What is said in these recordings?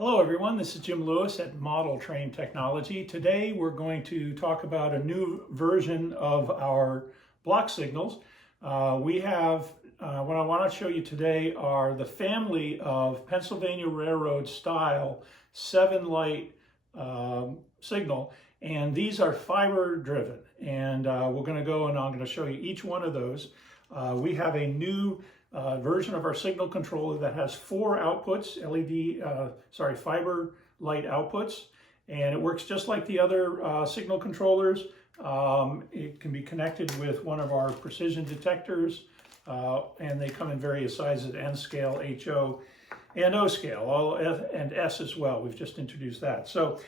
Hello everyone, this is Jim Lewis at Model Train Technology. Today we're going to talk about a new version of our block signals. What I want to show you today are the family of Pennsylvania Railroad style 7-light signal, and these are fiber driven, and we're going to go and I'm going to show you each one of those. We have a new version of our signal controller that has 4 outputs, fiber light outputs, and it works just like the other signal controllers. It can be connected with one of our precision detectors, and they come in various sizes: N scale, HO, and O scale, and S as well. We've just introduced that. So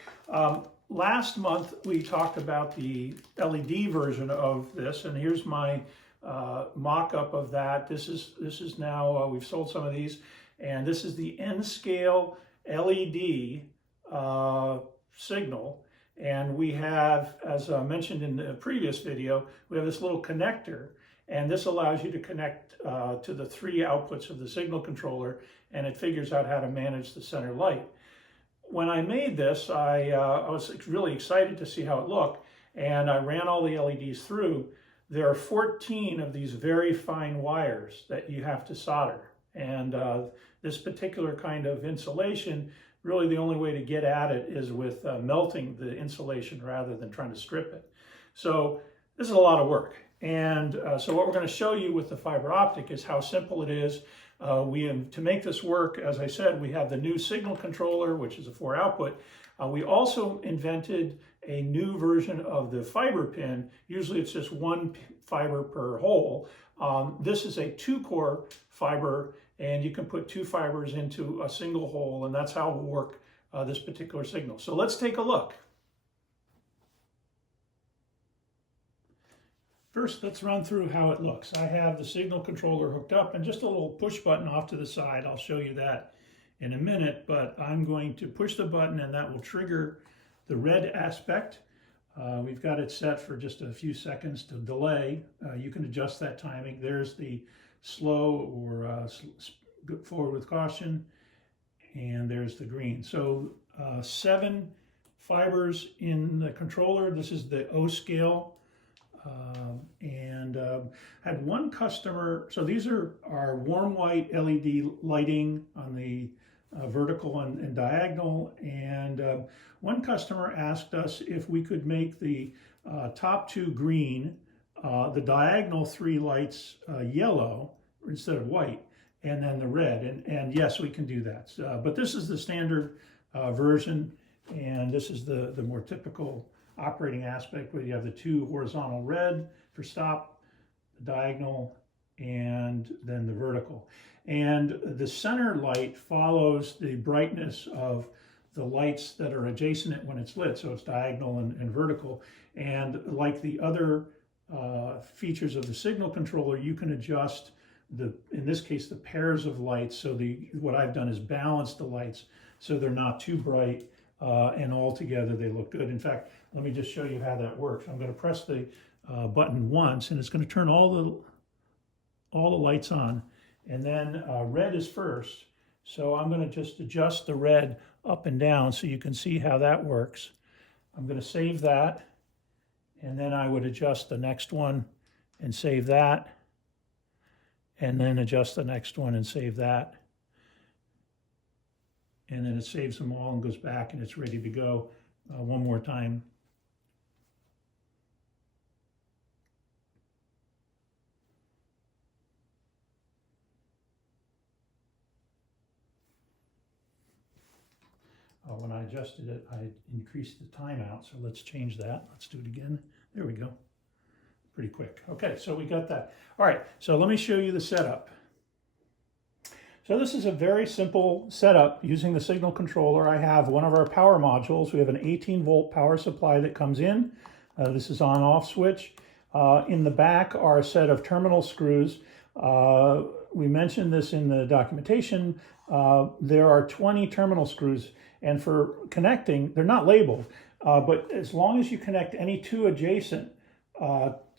last month we talked about the LED version of this, and here's my mock-up of that. This is now, we've sold some of these, and this is the N-scale LED signal. And we have, as mentioned in the previous video, we have this little connector, and this allows you to connect to the 3 outputs of the signal controller, and it figures out how to manage the center light. When I made this, I was really excited to see how it looked, and I ran all the LEDs through. There are 14 of these very fine wires that you have to solder. And this particular kind of insulation, really the only way to get at it is with melting the insulation rather than trying to strip it. So this is a lot of work. And so what we're going to show you with the fiber optic is how simple it is. To make this work, as I said, we have the new signal controller, which is a 4 output. We also invented a new version of the fiber pin. Usually it's just 1 fiber per hole. This is a 2-core fiber, and you can put 2 fibers into a single hole, and that's how we'll work this particular signal. So let's take a look. First, let's run through how it looks. I have the signal controller hooked up and just a little push button off to the side. I'll show you that in a minute, but I'm going to push the button and that will trigger the red aspect. We've got it set for just a few seconds to delay. You can adjust that timing. There's the slow or forward with caution, and there's the green. So 7 fibers in the controller. This is the O scale. Had one customer, so these are our warm white LED lighting on the vertical and diagonal, and one customer asked us if we could make the top 2 green, the diagonal 3 lights yellow instead of white, and then the red, and yes, we can do that. But this is the standard version, and this is the more typical operating aspect, where you have the 2 horizontal red for stop, the diagonal, and then the vertical. And the center light follows the brightness of the lights that are adjacent when it's lit, so it's diagonal and vertical. And like the other features of the signal controller, you can adjust in this case, the pairs of lights. So what I've done is balance the lights so they're not too bright, and all together they look good. In fact, let me just show you how that works. I'm going to press the button once, and it's going to turn all the lights on. And then red is first. So I'm going to just adjust the red up and down so you can see how that works. I'm going to save that. And then I would adjust the next one and save that. And then adjust the next one and save that. And then it saves them all and goes back, and it's ready to go one more time. When I adjusted it, I increased the timeout, so let's change that. Let's do it again. There we go. Pretty quick. Okay, so we got that. All right, so let me show you the setup. So this is a very simple setup using the signal controller. I have one of our power modules. We have an 18-volt power supply that comes in. This is on-off switch. In the back are a set of terminal screws. We mentioned this in the documentation. There are 20 terminal screws, and for connecting, they're not labeled, but as long as you connect any 2 adjacent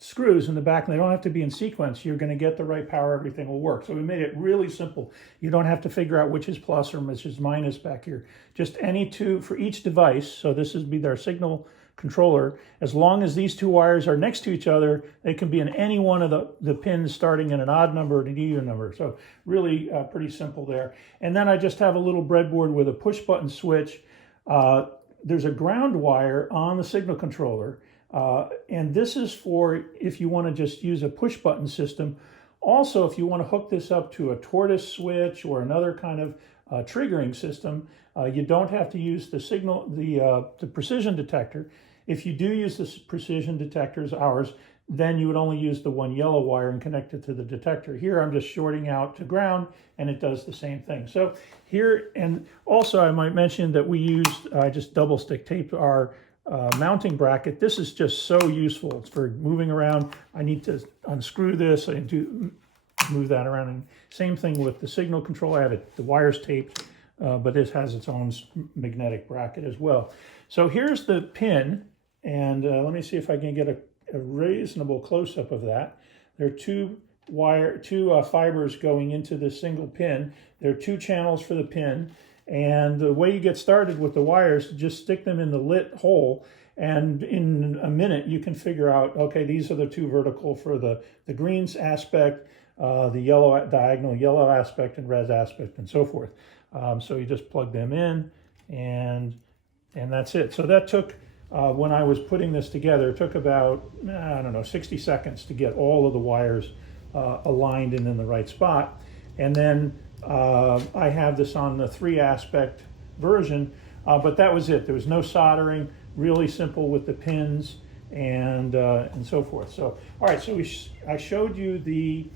screws in the back, and they don't have to be in sequence. You're going to get the right power, everything will work. So we made it really simple. You don't have to figure out which is plus or which is minus back here. Just any two for each device. So this would be their signal controller. As long as these two wires are next to each other, they can be in any one of the pins starting in an odd number or an even number. So really pretty simple there. And then I just have a little breadboard with a push button switch. There's a ground wire on the signal controller. And this is for if you want to just use a push button system. Also, if you want to hook this up to a tortoise switch or another kind of triggering system, you don't have to use the precision detector. If you do use the precision detectors, ours, then you would only use the one yellow wire and connect it to the detector. Here I'm just shorting out to ground, and it does the same thing. So here, and also I might mention that we used, I just double stick taped our mounting bracket. This is just so useful. It's for moving around. I need to unscrew this and move that around. And same thing with the signal control. I have the wires taped, but this has its own magnetic bracket as well. So here's the pin, and let me see if I can get a reasonable close-up of that. There are two fibers going into this single pin. There are two channels for the pin. And the way you get started with the wires, just stick them in the lit hole, and in a minute you can figure out, okay, these are the two vertical for the greens aspect, the yellow diagonal yellow aspect, and red aspect, and so forth. So you just plug them in, and that's it. So that took, when I was putting this together, it took about, I don't know, 60 seconds to get all of the wires aligned and in the right spot. And then I have this on the 3-aspect version, but that was it. There was no soldering, really simple with the pins and so forth. So, all right, so I showed you the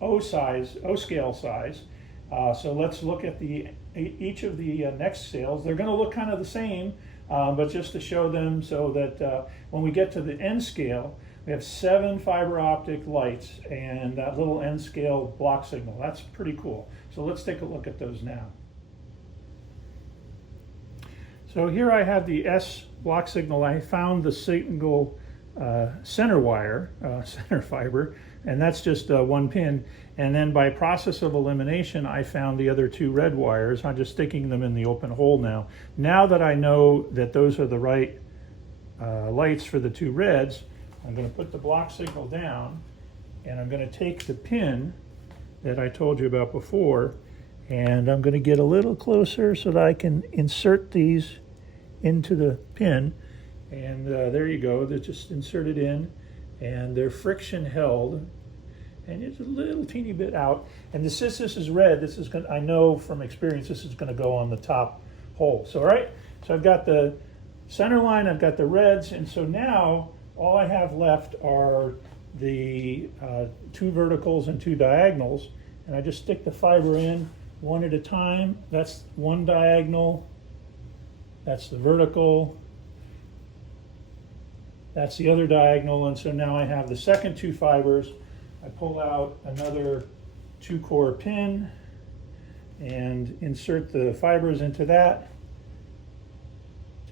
O scale size. So let's look at each of the next scales. They're going to look kind of the same, but just to show them so that when we get to the N scale, we have 7 fiber optic lights and that little N scale block signal. That's pretty cool. So let's take a look at those now. So here I have the S block signal. I found the single center wire, center fiber, and that's just one pin. And then by process of elimination, I found the other 2 red wires. I'm just sticking them in the open hole now. Now that I know that those are the right lights for the 2 reds, I'm going to put the block signal down, and I'm going to take the pin that I told you about before, and I'm going to get a little closer so that I can insert these into the pin. And there you go. They're just inserted in, and they're friction held, and it's a little teeny bit out. And since this is red, this is going. I know from experience this is going to go on the top hole. So all right. So I've got the center line. I've got the reds, and so now all I have left are the 2 verticals and 2 diagonals, and I just stick the fiber in one at a time. That's one diagonal, that's the vertical, that's the other diagonal, and so now I have the second 2 fibers. I pull out another 2-core pin and insert the fibers into that.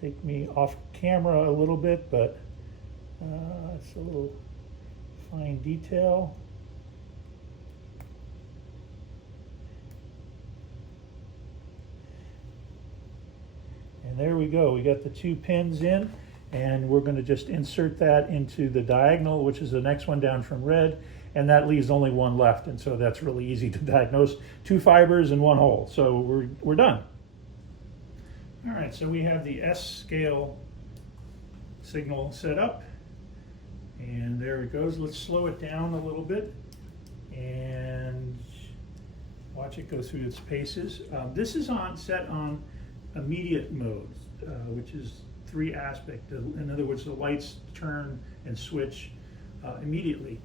Take me off camera a little bit, but it's a little fine detail. And there we go. We got the 2 pins in, and we're going to just insert that into the diagonal, which is the next one down from red, and that leaves only one left, and so that's really easy to diagnose. 2 fibers and 1 hole. So we're done. All right, so we have the S scale signal set up. And there it goes. Let's slow it down a little bit and watch it go through its paces. This is set on immediate mode, which is 3-aspect. In other words, the lights turn and switch immediately.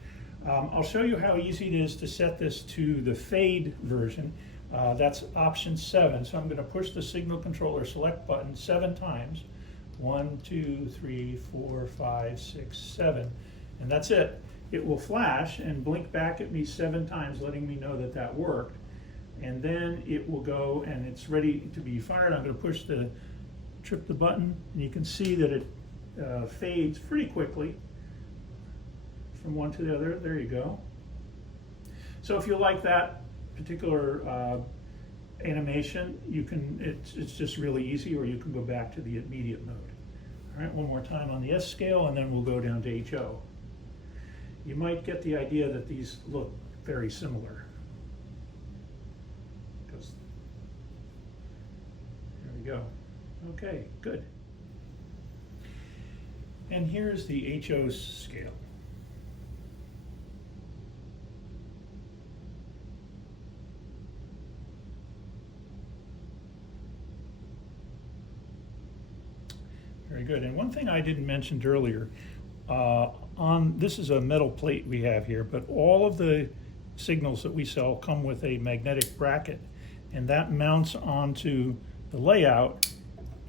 I'll show you how easy it is to set this to the fade version. That's option 7. So I'm going to push the signal controller select button 7 times. 1, 2, 3, 4, 5, 6, 7, and that's it. It will flash and blink back at me 7 times, letting me know that that worked. And then it will go and it's ready to be fired. I'm going to trip the button, and you can see that it fades pretty quickly. from one to the other. There you go. So if you like that particular animation, you can, it's just really easy, or you can go back to the immediate mode. All right, one more time on the S scale, and then we'll go down to HO. You might get the idea that these look very similar. Because there we go. Okay, good. And here's the HO scale. Very good. And one thing I didn't mention earlier, this is a metal plate we have here, but all of the signals that we sell come with a magnetic bracket, and that mounts onto the layout,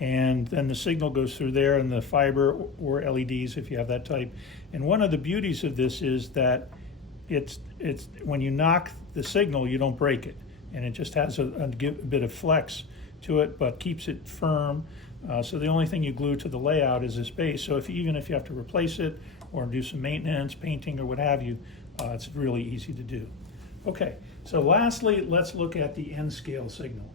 and then the signal goes through there, and the fiber or LEDs if you have that type. And one of the beauties of this is that it's when you knock the signal, you don't break it, and it just has a bit of flex to it, but keeps it firm. So the only thing you glue to the layout is this base. So even if you have to replace it or do some maintenance, painting, or what have you, it's really easy to do. Okay, so lastly, let's look at the N scale signal.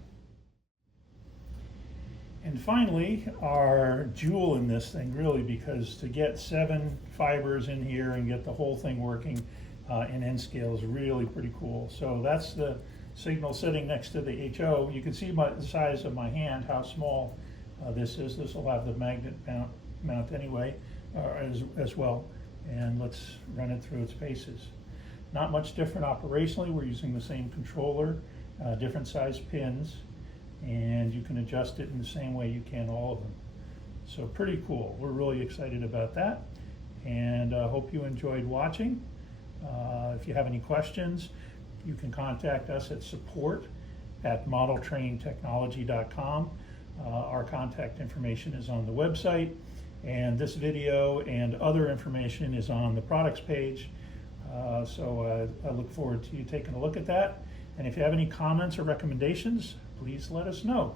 And finally, our jewel in this thing, really, because to get 7 fibers in here and get the whole thing working in N scale is really pretty cool. So that's the signal sitting next to the HO. You can see the size of my hand, how small this is. This will have the magnet mount anyway, as well. And let's run it through its paces. Not much different operationally. We're using the same controller, different size pins, and you can adjust it in the same way you can all of them. So pretty cool. We're really excited about that, and hope you enjoyed watching. If you have any questions, you can contact us at support@modeltraintechnology.com. Our contact information is on the website, and this video and other information is on the products page. So I look forward to you taking a look at that. And if you have any comments or recommendations, please let us know.